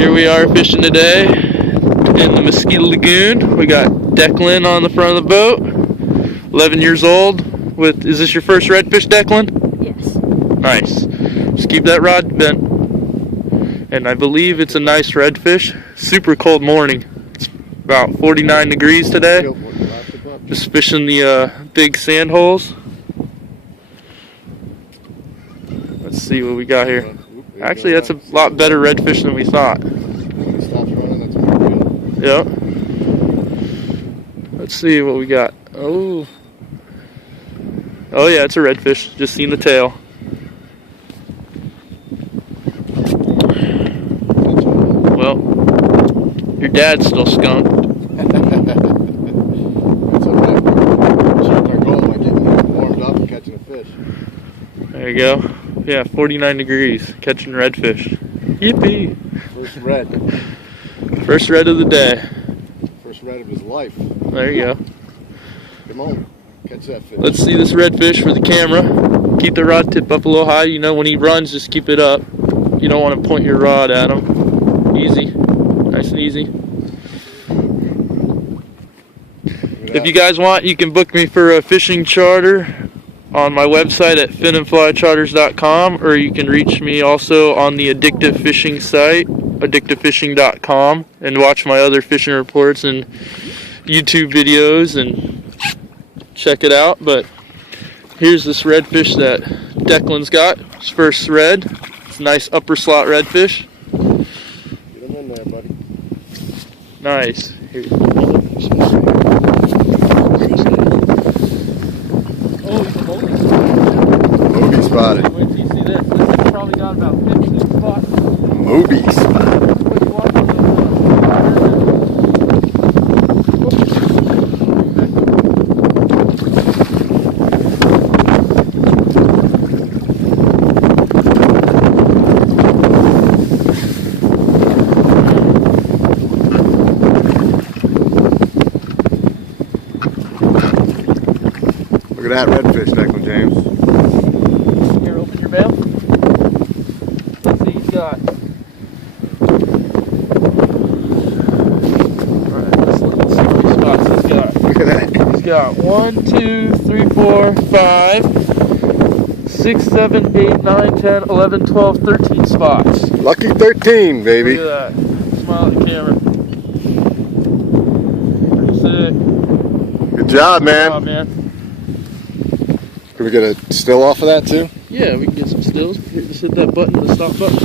Here we are fishing today in the Mosquito Lagoon. We got Declan on the front of the boat, 11 years old. Is this your first redfish, Declan? Yes. Nice. Just keep that rod bent. And I believe it's a nice redfish. Super cold morning. It's about 49 degrees today. Just fishing the big sand holes. Let's see what we got here. Actually, that's a lot better redfish than we thought. Yep. Let's see what we got. Oh yeah, it's a redfish. Just seen the tail. Well, your dad's still skunked. That's okay. Achieved our goal by getting warmed up and catching a fish. There you go. Yeah, 49 degrees, catching redfish. Yippee! First red. First red of the day. First red of his life. There you go. Come on, catch that fish. Let's see this redfish for the camera. Keep the rod tip up a little high. You know, when he runs, just keep it up. You don't want to point your rod at him. Easy. Nice and easy. If you guys want, you can book me for a fishing charter on my website at finandflycharters.com, or you can reach me also on the addictive fishing site, addictivefishing.com, and watch my other fishing reports and YouTube videos and check it out. But here's this redfish that Declan's got, his first red. It's a nice upper slot redfish. Get him in there, buddy. Nice. Here. Moby spotted. Wait till you see this. This has probably got about 15 spots. Moby spotted. Look at that redfish, Capt James. Here, open your bail. Let's see, he's got. Alright, let's see how many spots he's got. Look at that. He's got 1, 2, 3, 4, 5, 6, 7, 8, 9, 10, 11, 12, 13 spots. Lucky 13, baby. Look at that. Smile at the camera. Pretty sick. Good job, man. Good job, man. Can we get a still off of that too? Yeah, we can get some stills. Just hit that button, the stop button.